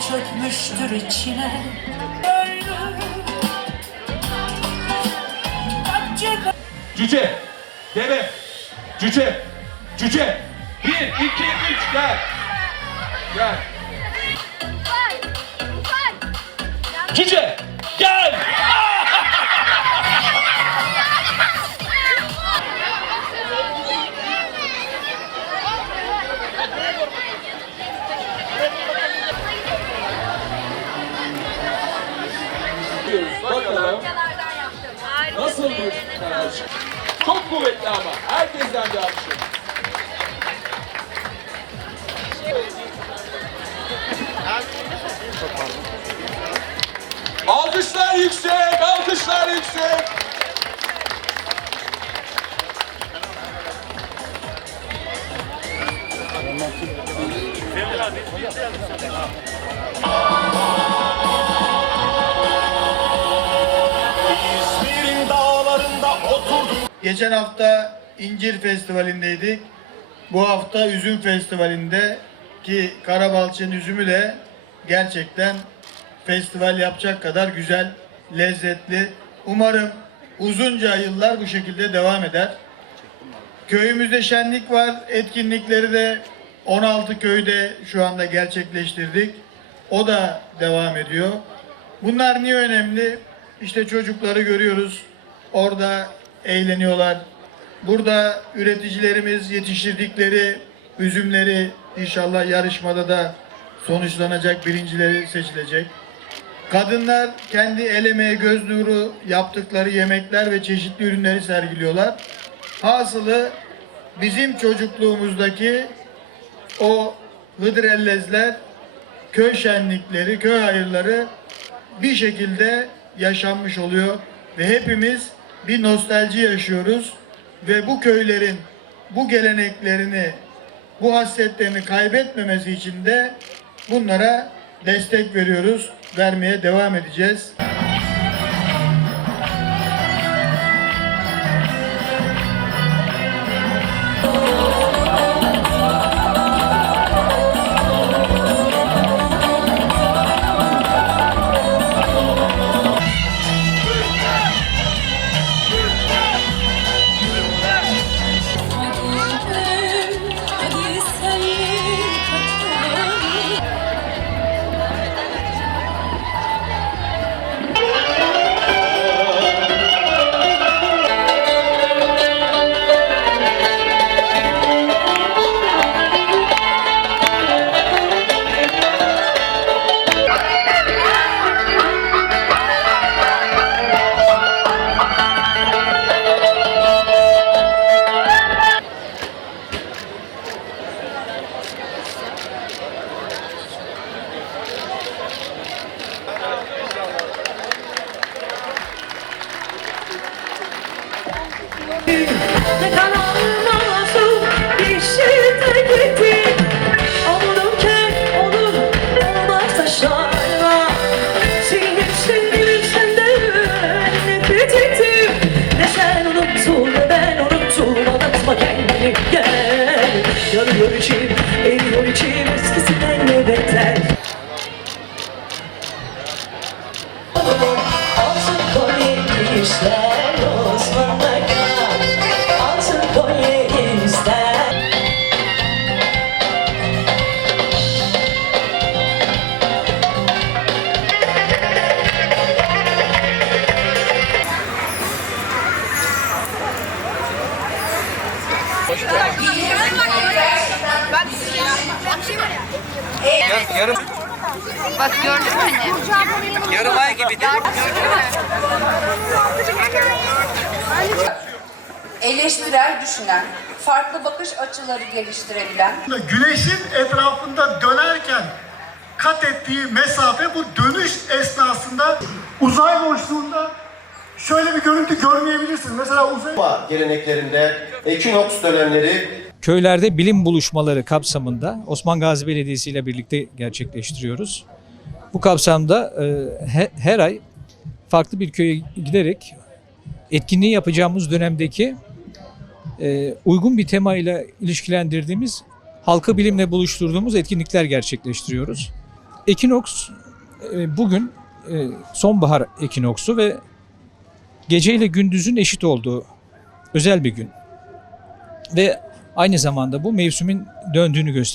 Çökmüştür içine Cüce, deve, cüce, cüce. Bir, iki, üç, gel. Gel. Cüce, Bakalım nasıl bir karar? Çok kuvvetli ama. Herkesten bir alkış. Alkışlar yüksek, alkışlar yüksek. İzmir'in Geçen hafta İncir Festivali'ndeydik. Bu hafta Üzüm Festivali'nde ki Karabalçı'nın üzümü de gerçekten festival yapacak kadar güzel, lezzetli. Umarım uzunca yıllar bu şekilde devam eder. Köyümüzde şenlik var. Etkinlikleri de 16 köyde şu anda gerçekleştirdik. O da devam ediyor. Bunlar niye önemli? İşte çocukları görüyoruz. Orada eğleniyorlar. Burada üreticilerimiz yetiştirdikleri üzümleri inşallah yarışmada da sonuçlanacak, birincileri seçilecek. Kadınlar kendi el emeği göz nuru yaptıkları yemekler ve çeşitli ürünleri sergiliyorlar. Hasılı bizim çocukluğumuzdaki o hıdrellezler, köy şenlikleri, köy hayırları bir şekilde yaşanmış oluyor ve hepimiz bir nostalji yaşıyoruz ve bu köylerin bu geleneklerini, bu hasletlerini kaybetmemesi için de bunlara destek veriyoruz, vermeye devam edeceğiz. Yanıyor içim, eriyor içim. Eskisinden ne beter? Altın kolye ister Bak gördün mü anne? Yarım ay gibi değil eleştirel düşünen, farklı bakış açıları geliştirebilen, Güneşin etrafında dönerken kat ettiği mesafe bu dönüş esnasında uzay boşluğunda şöyle bir görüntü görmeyebilirsiniz. Mesela uzay geleneklerinde ekinoks dönemleri Köylerde bilim buluşmaları kapsamında Osman Gazi Belediyesi ile birlikte gerçekleştiriyoruz. Bu kapsamda e, he- her ay farklı bir köye giderek etkinliği yapacağımız dönemdeki e, uygun bir temayla ilişkilendirdiğimiz halkı bilimle buluşturduğumuz etkinlikler gerçekleştiriyoruz. Ekinoks e, bugün e, sonbahar ekinoksu ve gece ile gündüzün eşit olduğu özel bir gün. Ve aynı zamanda bu mevsimin döndüğünü gösteriyor.